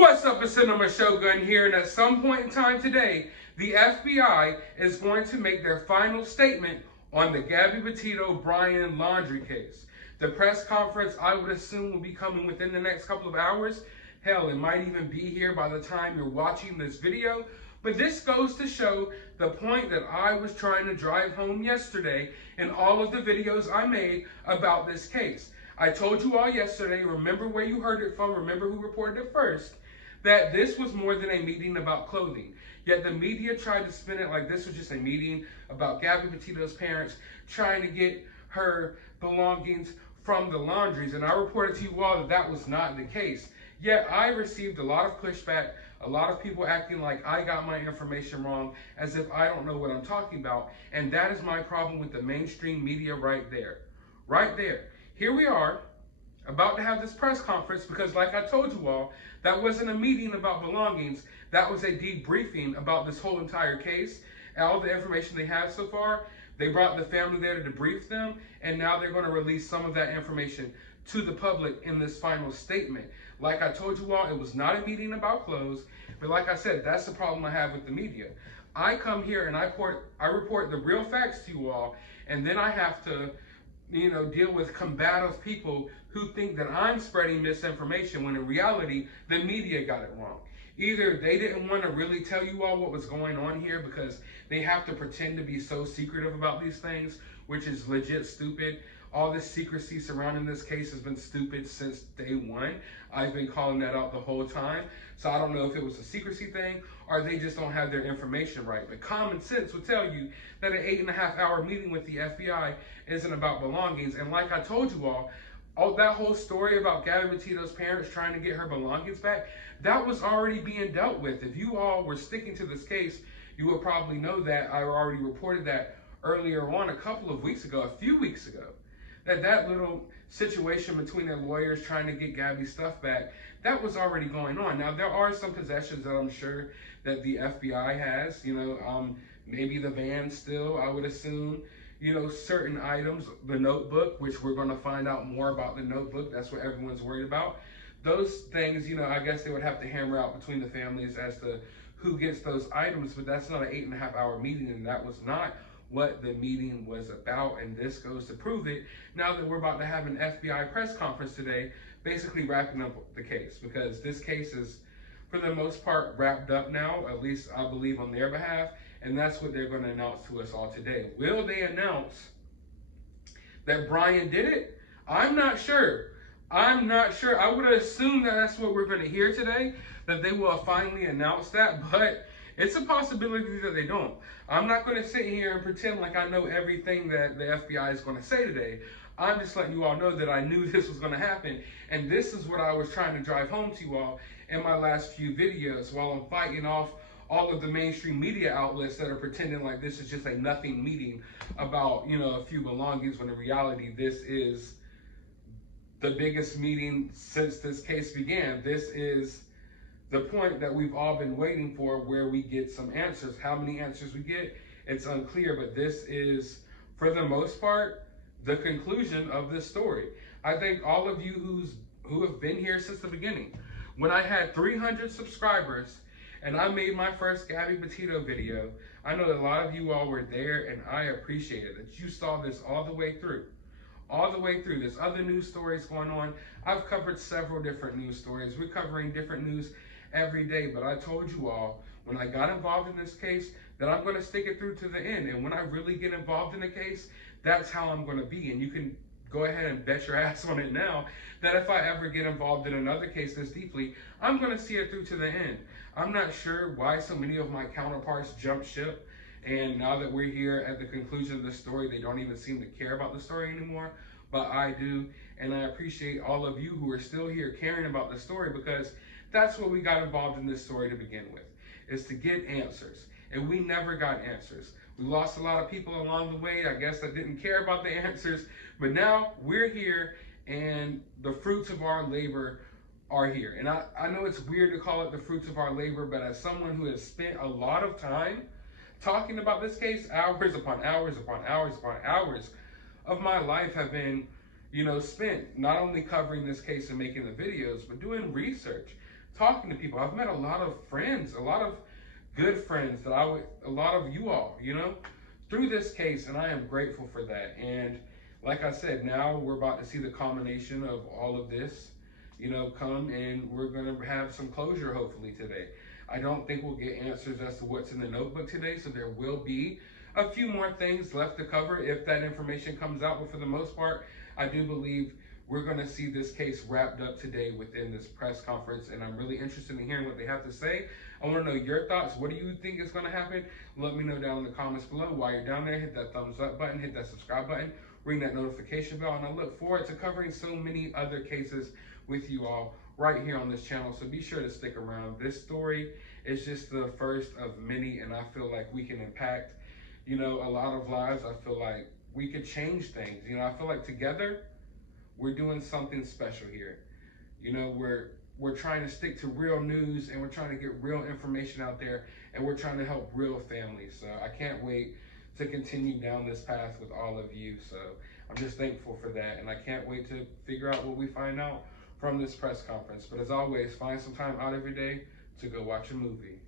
What's up, it's Cinema Shogun here, and at some point in time today, the FBI is going to make their final statement on the Gabby Petito-Brian Laundrie case. The press conference, I would assume, will be coming within the next couple of hours. Hell, it might even be here by the time you're watching this video. But this goes to show the point that I was trying to drive home yesterday in all of the videos I made about this case. I told you all yesterday, remember where you heard it from, remember who reported it first, that this was more than a meeting about clothing. Yet the media tried to spin it like this was just a meeting about Gabby Petito's parents trying to get her belongings from the Laundries. And I reported to you all that that was not the case. Yet I received a lot of pushback, a lot of people acting like I got my information wrong, as if I don't know what I'm talking about. And that is my problem with the mainstream media right there. Right there. Here we are, about to have this press conference because, like I told you all, that wasn't a meeting about belongings. That was a debriefing about this whole entire case and all the information they have so far. They brought the family there to debrief them, and now they're going to release some of that information to the public in this final statement. Like I told you all, it was not a meeting about clothes, but like I said, that's the problem I have with the media. I come here and I report the real facts to you all, and then I have to deal with combative people who think that I'm spreading misinformation when in reality, the media got it wrong. Either they didn't want to really tell you all what was going on here because they have to pretend to be so secretive about these things, which is legit stupid. All this secrecy surrounding this case has been stupid since day one. I've been calling that out the whole time. So I don't know if it was a secrecy thing or they just don't have their information right. But common sense would tell you that an 8.5-hour meeting with the FBI isn't about belongings. And like I told you all, that whole story about Gabby Petito's parents trying to get her belongings back, that was already being dealt with. If you all were sticking to this case, you would probably know that I already reported that earlier on a few weeks ago, that little situation between their lawyers trying to get Gabby's stuff back, that was already going on. Now, there are some possessions that I'm sure that the FBI has, maybe the van still, I would assume, certain items, the notebook, which we're going to find out more about the notebook. That's what everyone's worried about. Those things, I guess they would have to hammer out between the families as to who gets those items, but that's not an 8.5-hour meeting, and that was not what the meeting was about, and this goes to prove it now that we're about to have an FBI press conference today, basically wrapping up the case, because this case is, for the most part, wrapped up now, at least I believe on their behalf, and that's what they're going to announce to us all today. Will they announce that Brian did it? I'm not sure. I'm not sure. I would assume that that's what we're going to hear today, that they will finally announce that, but it's a possibility that they don't. I'm not going to sit here and pretend like I know everything that the FBI is going to say today. I'm just letting you all know that I knew this was going to happen, and this is what I was trying to drive home to you all in my last few videos while I'm fighting off all of the mainstream media outlets that are pretending like this is just a nothing meeting about, a few belongings, when in reality, this is the biggest meeting since this case began. This is the point that we've all been waiting for, where we get some answers. How many answers we get, it's unclear, but this is, for the most part, the conclusion of this story. I think all of you who have been here since the beginning, when I had 300 subscribers and I made my first Gabby Petito video, I know that a lot of you all were there, and I appreciate it, that you saw this all the way through. All the way through. There's other news stories going on. I've covered several different news stories. We're covering different news every day, but I told you all when I got involved in this case that I'm going to stick it through to the end, and when I really get involved in the case, that's how I'm going to be. And you can go ahead and bet your ass on it now that if I ever get involved in another case this deeply, I'm going to see it through to the end. I'm not sure why so many of my counterparts jumped ship, and now that we're here at the conclusion of the story, they don't even seem to care about the story anymore, but I do, and I appreciate all of you who are still here caring about the story, because that's what we got involved in this story to begin with, is to get answers. And we never got answers. We lost a lot of people along the way, I guess, that didn't care about the answers. But now we're here, and the fruits of our labor are here. And I know it's weird to call it the fruits of our labor, but as someone who has spent a lot of time talking about this case, hours upon hours upon hours upon hours of my life have been, spent not only covering this case and making the videos, but doing research, talking to people. I've met a lot of friends, a lot of good friends a lot of you all, through this case, and I am grateful for that. And like I said, now we're about to see the culmination of all of this, come, and we're going to have some closure hopefully today. I don't think we'll get answers as to what's in the notebook today, so there will be a few more things left to cover if that information comes out, but for the most part, I do believe we're going to see this case wrapped up today within this press conference, and I'm really interested in hearing what they have to say. I want to know your thoughts. What do you think is going to happen? Let me know down in the comments below. While you're down there, hit that thumbs up button, hit that subscribe button, ring that notification bell, and I look forward to covering so many other cases with you all right here on this channel, so be sure to stick around. This story is just the first of many, and I feel like we can impact, a lot of lives. I feel like we could change things. I feel like together, we're doing something special here. We're trying to stick to real news, and we're trying to get real information out there, and we're trying to help real families. So I can't wait to continue down this path with all of you. So I'm just thankful for that, and I can't wait to figure out what we find out from this press conference. But as always, find some time out of your day to go watch a movie.